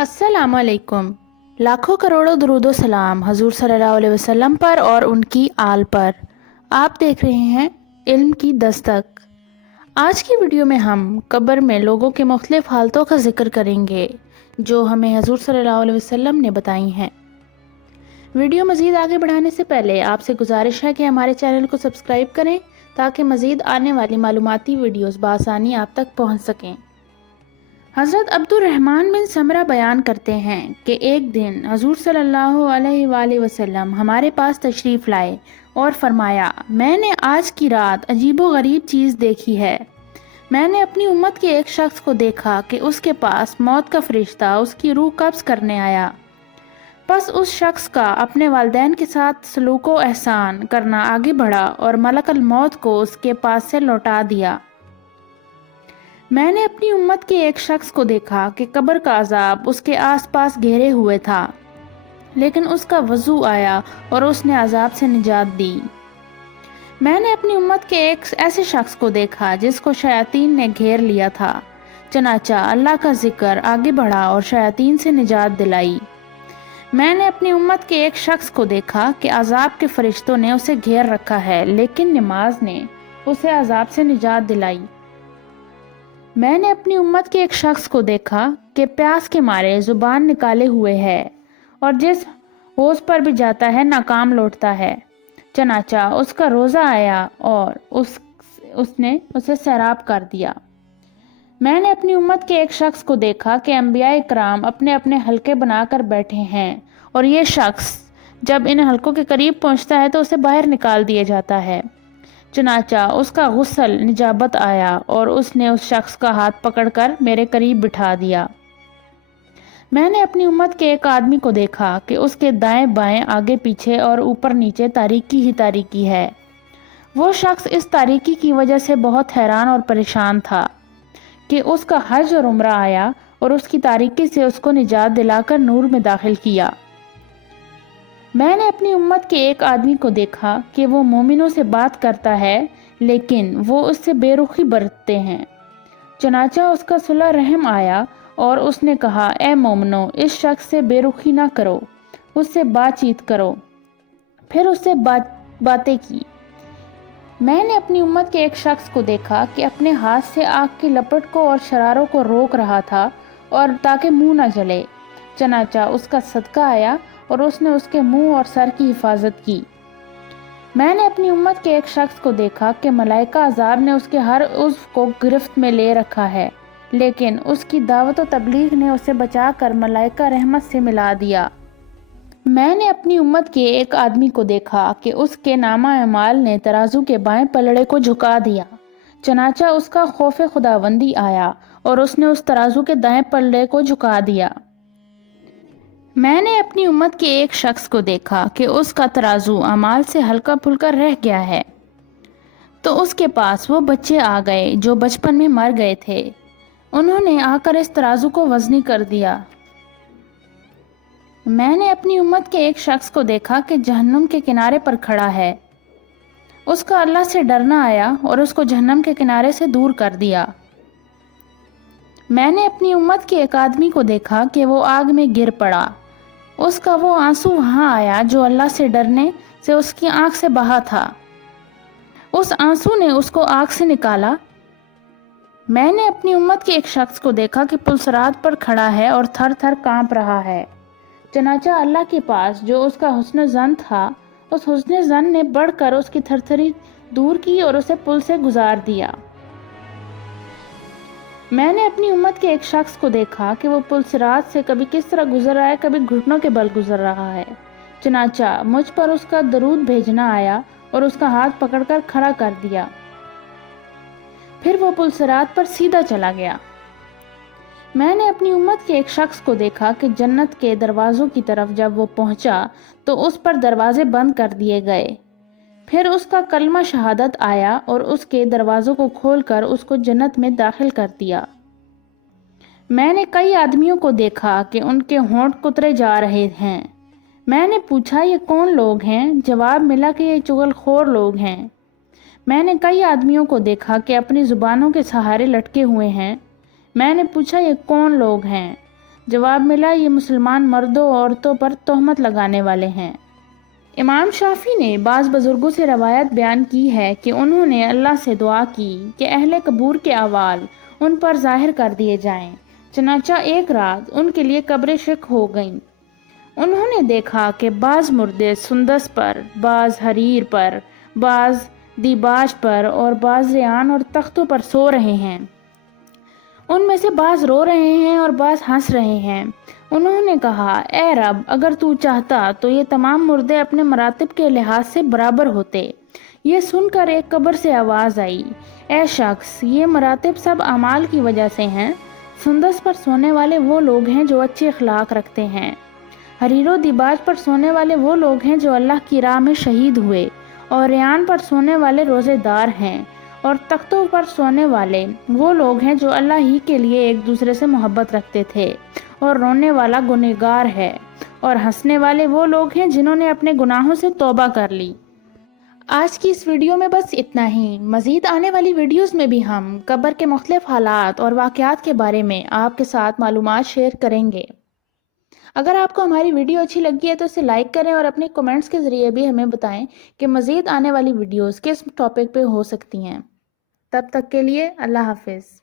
अस्सलाम वालेकुम। लाखों करोड़ों दरूदो सलाम हजूर सल्लल्लाहु अलैहि वसल्लम पर और उनकी आल पर। आप देख रहे हैं इल्म की दस्तक। आज की वीडियो में हम कब्र में लोगों के मुख्तलिफ हालतों का जिक्र करेंगे जो हमें हजूर सल्लल्लाहु अलैहि वसल्लम ने बताई हैं। वीडियो मज़ीद आगे बढ़ाने से पहले आपसे गुजारिश है कि हमारे चैनल को सब्सक्राइब करें ताकि मज़ीद आने वाली मालूमाती वीडियोस बआसानी आप तक पहुंच सकें। हज़रत अब्दुर्रहमान बिन समरा बयान करते हैं कि एक दिन हजूर सल्लल्लाहु अलैहि वसल्लम हमारे पास तशरीफ़ लाए और फरमाया, मैंने आज की रात अजीबो गरीब चीज़ देखी है। मैंने अपनी उम्मत के एक शख्स को देखा कि उसके पास मौत का फरिश्ता उसकी रूह कब्ज़ करने आया। बस उस शख्स का अपने वालिदैन के साथ सलूको एहसान करना आगे बढ़ा और मलकल मौत को उसके पास से लौटा दिया। मैंने अपनी उम्मत के एक शख्स को देखा कि कब्र का अजाब उसके आसपास घेरे हुए था, लेकिन उसका वजू आया और उसने अजाब से निजात दी। मैंने अपनी उम्मत के एक ऐसे शख्स को देखा जिसको शयातीन ने घेर लिया था, चनाचा अल्लाह का जिक्र आगे बढ़ा और शयातीन से निजात दिलाई। मैंने अपनी उम्मत के एक शख्स को देखा कि अजाब के फरिश्तों ने उसे घेर रखा है, लेकिन नमाज ने उसे अजाब से निजात दिलाई। मैंने अपनी उम्मत के एक शख्स को देखा कि प्यास के मारे जुबान निकाले हुए है और जिस होश पर भी जाता है नाकाम लौटता है। चनाचा उसका रोज़ा आया और उसने उसे सैराब कर दिया। मैंने अपनी उम्मत के एक शख्स को देखा कि अंबिया इकराम अपने अपने हलके बनाकर बैठे हैं और ये शख्स जब इन हलकों के करीब पहुंचता है तो उसे बाहर निकाल दिया जाता है। चनाचा उसका गुस्ल निजाबत आया और उसने उस शख्स का हाथ पकड़कर मेरे करीब बिठा दिया। मैंने अपनी उम्मत के एक आदमी को देखा कि उसके दाएं बाएं आगे पीछे और ऊपर नीचे तारीकी ही तारीकी है। वो शख्स इस तारीकी की वजह से बहुत हैरान और परेशान था कि उसका हज और उम्रा आया और उसकी तारीकी से उसको निजात दिलाकर नूर में दाखिल किया। मैंने अपनी उम्मत के एक आदमी को देखा कि वो मोमिनों से बात करता है, लेकिन वो उससे बेरुखी बरतते हैं। चनाचा उसका सुलह रहम आया और उसने कहा, ए मोमिनो, इस शख्स से बेरुखी ना करो, उससे बातचीत करो। फिर उससे बातें की। मैंने अपनी उम्मत के एक शख्स को देखा कि अपने हाथ से आग की लपट को और शरारों को रोक रहा था और ताकि मुंह न जले। चनाचा उसका सदका आया और उसने उसके मुंह और सर की हिफाजत की। मैंने अपनी उम्मत के एक शख्स को देखा कि मलाइका अजाब ने उसके हर उज़्व को गिरफ्त में ले रखा है, लेकिन उसकी दावत व तबलीग ने उसे बचाकर मलाइका रहमत से मिला दिया। मैंने अपनी उम्मत के एक आदमी को देखा कि उसके नामा अमाल ने तराजू के बाएं पलड़े को झुका दिया। चनाचा उसका खौफ खुदाबंदी आया और उसने उस तराजू के दाएं पलड़े को झुका दिया। मैंने अपनी उम्मत के एक शख्स को देखा कि उसका तराजू अमाल से हल्का फुल्का रह गया है, तो उसके पास वो बच्चे आ गए जो बचपन में मर गए थे। उन्होंने आकर इस तराजू को वजनी कर दिया। मैंने अपनी उम्मत के एक शख्स को देखा कि जहन्नुम के किनारे पर खड़ा है। उसका अल्लाह से डरना आया और उसको जहन्नम के किनारे से दूर कर दिया। मैंने अपनी उम्मत के एक आदमी को देखा कि वो आग में गिर पड़ा। उसका वो आंसू वहां आया जो अल्लाह से डरने से उसकी आंख से बहा था। उस आंसू ने उसको आग से निकाला। मैंने अपनी उम्मत के एक शख्स को देखा कि पुलसरात पर खड़ा है और थर थर कांप रहा है। चनाचा अल्लाह के पास जो उसका हुस्न ज़न था, उस हुस्न ज़न ने बढ़कर उसकी थरथरी दूर की और उसे पुल से गुजार दिया। मैंने अपनी उम्मत के एक शख्स को देखा कि वो पुलसरात से कभी किस तरह गुजर रहा है, कभी घुटनों के बल गुजर रहा है। चनाचा मुझ पर उसका दरूद भेजना आया और उसका हाथ पकड़कर खड़ा कर दिया। फिर वो पुलसरात पर सीधा चला गया। मैंने अपनी उम्मत के एक शख्स को देखा कि जन्नत के दरवाज़ों की तरफ जब वो पहुंचा तो उस पर दरवाजे बंद कर दिए गए। फिर उसका कलमा शहादत आया और उसके दरवाज़ों को खोलकर उसको जन्नत में दाखिल कर दिया। मैंने कई आदमियों को देखा कि उनके होंठ कुतरे जा रहे हैं। मैंने पूछा, ये कौन लोग हैं? जवाब मिला कि ये चुगलखोर लोग हैं। मैंने कई आदमियों को देखा कि अपनी ज़ुबानों के सहारे लटके हुए हैं। मैंने पूछा, ये कौन लोग हैं? جواب ملا یہ مسلمان مردوں و عورتوں پر تہمت لگانے والے ہیں۔ امام شافعی نے بعض بزرگوں سے روایت بیان کی ہے کہ انہوں نے اللہ سے دعا کی کہ اہل قبور کے احوال ان پر ظاہر کر دیے جائیں، چنانچہ ایک رات ان کے لیے قبریں شق ہو گئیں۔ انہوں نے دیکھا کہ بعض مردے سندس پر، بعض حریر پر، بعض دیباج پر اور بعض ریان اور تختوں پر سو رہے ہیں۔ ان میں سے بعض رو رہے ہیں اور بعض ہنس رہے ہیں۔ انہوں نے کہا، اے رب، اگر تو چاہتا تو یہ تمام مردے اپنے مراتب کے لحاظ سے برابر ہوتے۔ یہ سن کر ایک قبر سے آواز آئی، اے شخص، یہ مراتب سب اعمال کی وجہ سے ہیں۔ سندس پر سونے والے وہ لوگ ہیں جو اچھے اخلاق رکھتے ہیں۔ حریر و دیباج پر سونے والے وہ لوگ ہیں جو اللہ کی راہ میں شہید ہوئے، اور ریان پر سونے والے روزے دار ہیں، اور تختوں پر سونے والے وہ لوگ ہیں جو اللہ ہی کے لیے ایک دوسرے سے محبت رکھتے تھے، اور رونے والا گنہگار ہے، اور ہنسنے والے وہ لوگ ہیں جنہوں نے اپنے گناہوں سے توبہ کر لی۔ آج کی اس ویڈیو میں بس اتنا ہی۔ مزید آنے والی ویڈیوز میں بھی ہم قبر کے مختلف حالات اور واقعات کے بارے میں آپ کے ساتھ معلومات شیئر کریں گے۔ اگر آپ کو ہماری ویڈیو اچھی لگی ہے تو اسے لائک کریں اور اپنے کمنٹس کے ذریعے بھی ہمیں بتائیں کہ مزید آنے والی ویڈیوز کس ٹاپک پہ ہو سکتی ہیں۔ تب تک کے لیے اللہ حافظ۔